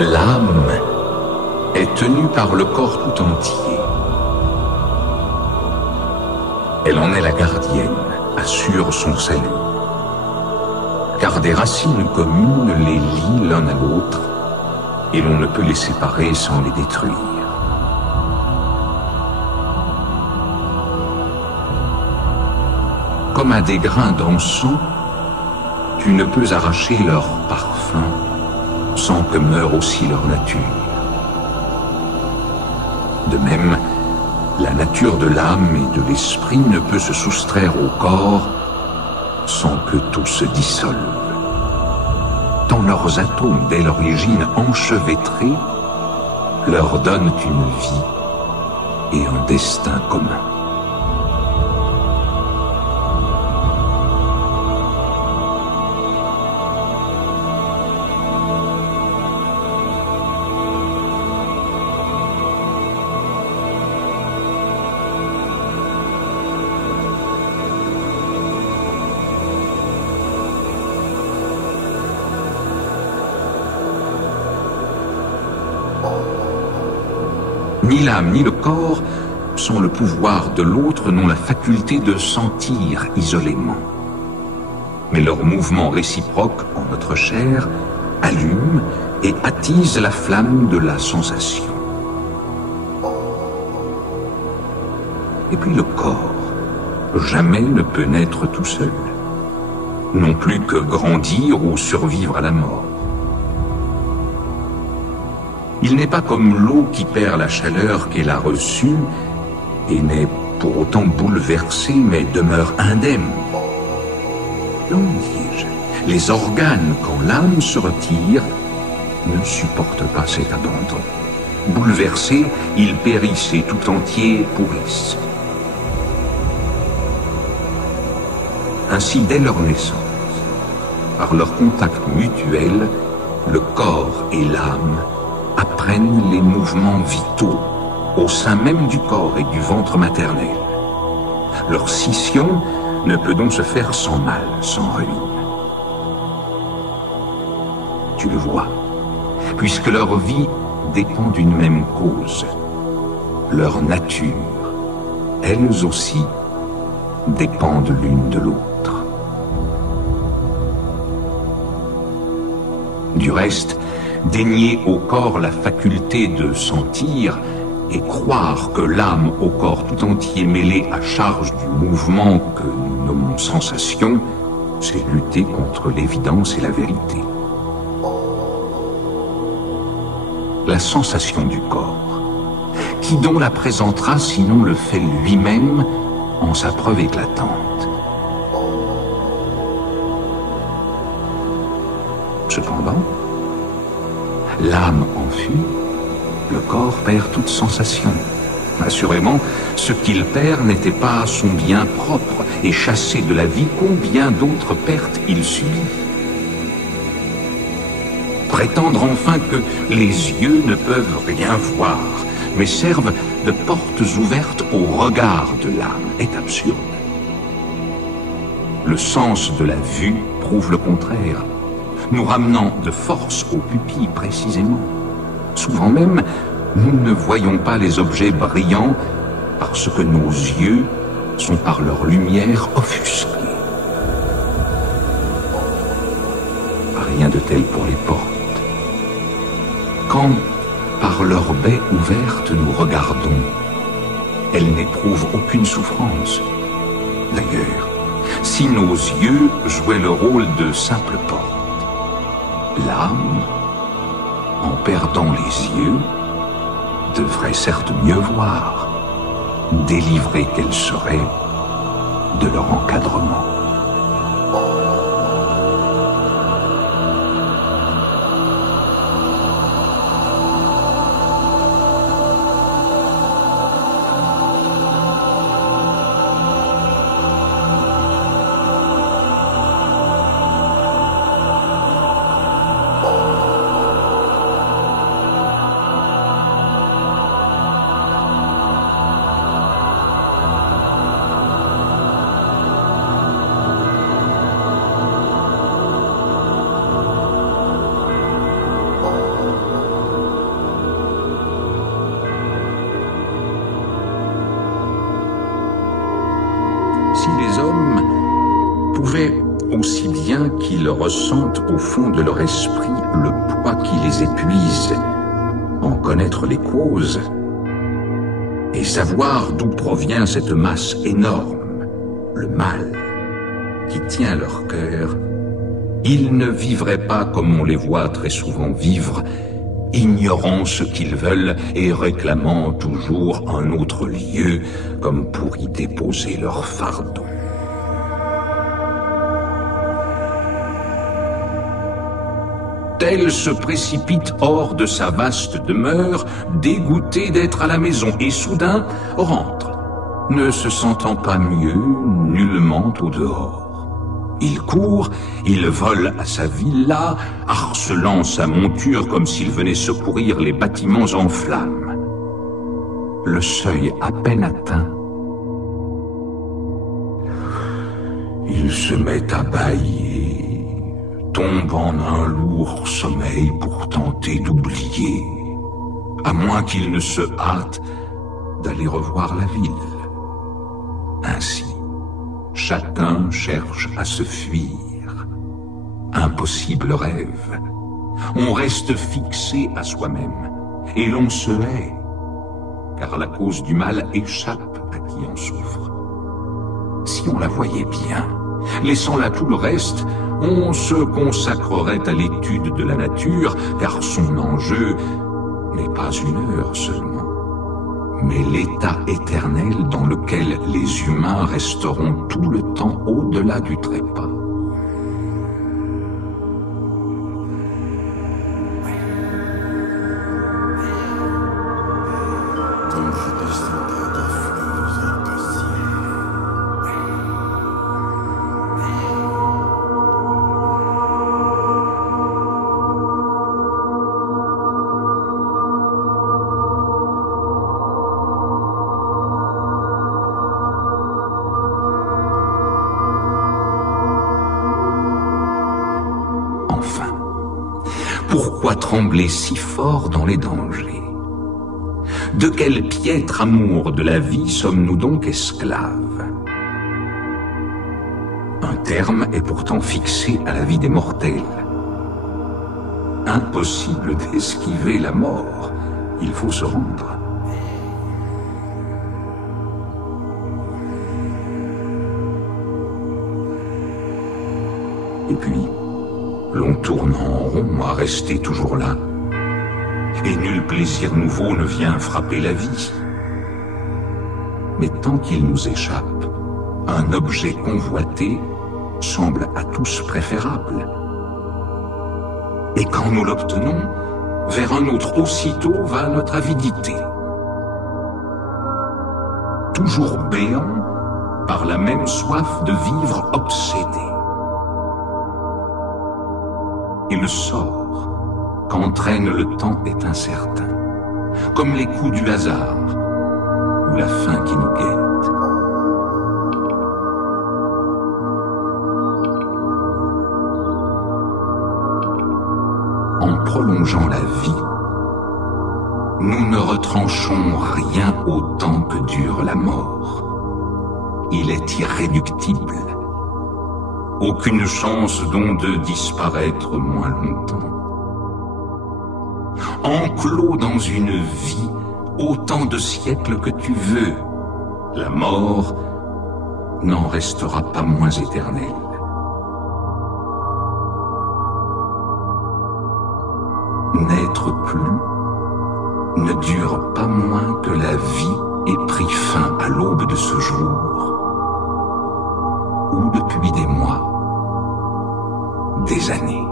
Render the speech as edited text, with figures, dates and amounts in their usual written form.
L'âme est tenue par le corps tout entier. Elle en est la gardienne, assure son salut. Car des racines communes les lient l'un à l'autre, et l'on ne peut les séparer sans les détruire. Comme à des grains d'encens, tu ne peux arracher leur parfum sans que meure aussi leur nature. De même, la nature de l'âme et de l'esprit ne peut se soustraire au corps sans que tout se dissolve. Tant leurs atomes, dès l'origine enchevêtrés, leur donnent une vie et un destin commun. Ni l'âme ni le corps, sans le pouvoir de l'autre, n'ont la faculté de sentir isolément. Mais leur mouvement réciproque en notre chair allume et attise la flamme de la sensation. Et puis le corps, jamais ne peut naître tout seul, non plus que grandir ou survivre à la mort. Il n'est pas comme l'eau qui perd la chaleur qu'elle a reçue et n'est pour autant bouleversée mais demeure indemne. Non, dis-je, les organes, quand l'âme se retire, ne supportent pas cet abandon. Bouleversés, ils périssent et tout entiers pourrissent. Ainsi, dès leur naissance, par leur contact mutuel, le corps et l'âme apprennent les mouvements vitaux au sein même du corps et du ventre maternel. Leur scission ne peut donc se faire sans mal, sans ruine. Tu le vois, puisque leur vie dépend d'une même cause. Leur nature, elles aussi, dépendent l'une de l'autre. Du reste, dénier au corps la faculté de sentir et croire que l'âme au corps tout entier mêlée à charge du mouvement que nous nommons sensation, c'est lutter contre l'évidence et la vérité. La sensation du corps, qui donc la présentera sinon le fait lui-même en sa preuve éclatante. Cependant, l'âme enfuie, le corps perd toute sensation. Assurément, ce qu'il perd n'était pas son bien propre, et chassé de la vie, combien d'autres pertes il subit. Prétendre enfin que les yeux ne peuvent rien voir, mais servent de portes ouvertes au regard de l'âme, est absurde. Le sens de la vue prouve le contraire, nous ramenant de force aux pupilles précisément. Souvent même, nous ne voyons pas les objets brillants parce que nos yeux sont par leur lumière offusqués. Rien de tel pour les portes. Quand, par leur baie ouverte, nous regardons, elles n'éprouvent aucune souffrance. D'ailleurs, si nos yeux jouaient le rôle de simples portes, l'âme, en perdant les yeux, devrait certes mieux voir, délivrée qu'elle serait de leur encadrement. pouvait, aussi bien qu'ils ressentent au fond de leur esprit le poids qui les épuise, en connaître les causes et savoir d'où provient cette masse énorme, le mal, qui tient leur cœur, ils ne vivraient pas comme on les voit très souvent vivre, ignorant ce qu'ils veulent et réclamant toujours un autre lieu comme pour y déposer leur fardeau. Tel se précipite hors de sa vaste demeure, dégoûté d'être à la maison, et soudain rentre, ne se sentant pas mieux, nullement au dehors. Il court, il vole à sa villa, harcelant sa monture comme s'il venait secourir les bâtiments en flammes. Le seuil à peine atteint, il se met à bâiller, tombe en un lourd sommeil pour tenter d'oublier, à moins qu'il ne se hâte d'aller revoir la ville. Ainsi, chacun cherche à se fuir. Impossible rêve. On reste fixé à soi-même, et l'on se hait, car la cause du mal échappe à qui en souffre. Si on la voyait bien, laissant là tout le reste, on se consacrerait à l'étude de la nature, car son enjeu n'est pas une heure seulement, mais l'état éternel dans lequel les humains resteront tout le temps au-delà du trépas. Pourquoi trembler si fort dans les dangers? De quel piètre amour de la vie sommes-nous donc esclaves? Un terme est pourtant fixé à la vie des mortels. Impossible d'esquiver la mort, il faut se rendre. Et puis, l'on tourne en rond à rester toujours là, et nul plaisir nouveau ne vient frapper la vie. Mais tant qu'il nous échappe, un objet convoité semble à tous préférable. Et quand nous l'obtenons, vers un autre aussitôt va notre avidité. Toujours béant par la même soif de vivre obsédé. Et le sort qu'entraîne le temps est incertain, comme les coups du hasard ou la faim qui nous guette. En prolongeant la vie, nous ne retranchons rien autant que dure la mort. Il est irréductible. Aucune chance donc de disparaître moins longtemps. Enclos dans une vie autant de siècles que tu veux, la mort n'en restera pas moins éternelle. N'être plus ne dure pas moins que la vie ait pris fin à l'aube de ce jour, ou depuis des mois, des années.